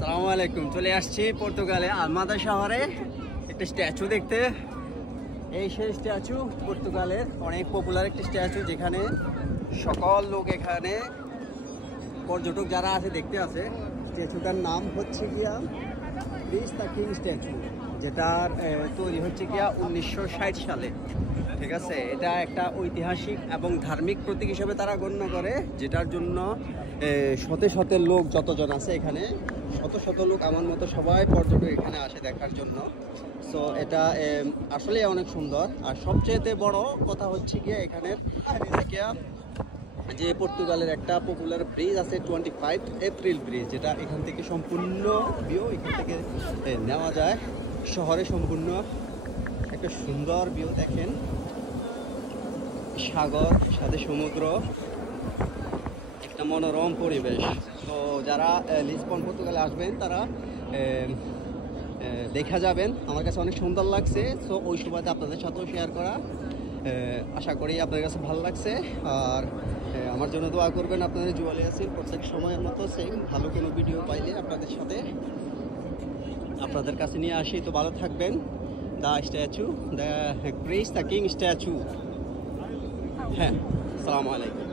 সালামু আলাইকুম। চলে আসছি পর্তুগালে আলমাদা শহরে একটা স্ট্যাচু দেখতে। এই সেই স্ট্যাচু পর্তুগালের অনেক পপুলার একটি স্ট্যাচু, যেখানে সকল লোক এখানে পর্যটক যারা আছে দেখতে আসে। স্ট্যাচুটার নাম হচ্ছে গিয়া ক্রিস দ্য কিং স্ট্যাচু, যেটার তৈরি হচ্ছে গিয়া 1960 সালে। ঠিক আছে, এটা একটা ঐতিহাসিক এবং ধার্মিক প্রতীক হিসেবে তারা গণ্য করে, যেটার জন্য শত শত লোক যতজন আছে এখানে, শত শত লোক আমার মতো সবাই পর্যটক এখানে আসে দেখার জন্য। সো এটা আসলে অনেক সুন্দর। আর সবচেয়ে বড় কথা হচ্ছে গিয়ে এখানের যে পর্তুগালের একটা পপুলার ব্রিজ আছে 25 এপ্রিল ব্রিজ, যেটা এখান থেকে সম্পূর্ণ ভিউ এখান থেকে নেওয়া যায়। শহরে সম্পূর্ণ একটা সুন্দর ভিউ দেখেন, সাগর সাথে সমুদ্র, একটা মনোরম পরিবেশ। তো যারা লিসবন পর্তুগালে আসবেন তারা দেখা যাবেন। আমার কাছে অনেক সুন্দর লাগছে, সো ওই সুবাদে আপনাদের সাথেও শেয়ার করা। আশা করি আপনাদের কাছে ভালো লাগছে। আর আমার জন্য দোয়া করবেন। আপনাদের জুয়েল ইয়াসিন প্রত্যেক সময়ের মতো সেম ভালো কোনো ভিডিও পাইলে আপনাদের সাথে আপনাদের কাছে নিয়ে আসি। তো ভালো থাকবেন। The statue, the Chris the king statue. হ্যাঁ, আসসালামু আলাইকুম।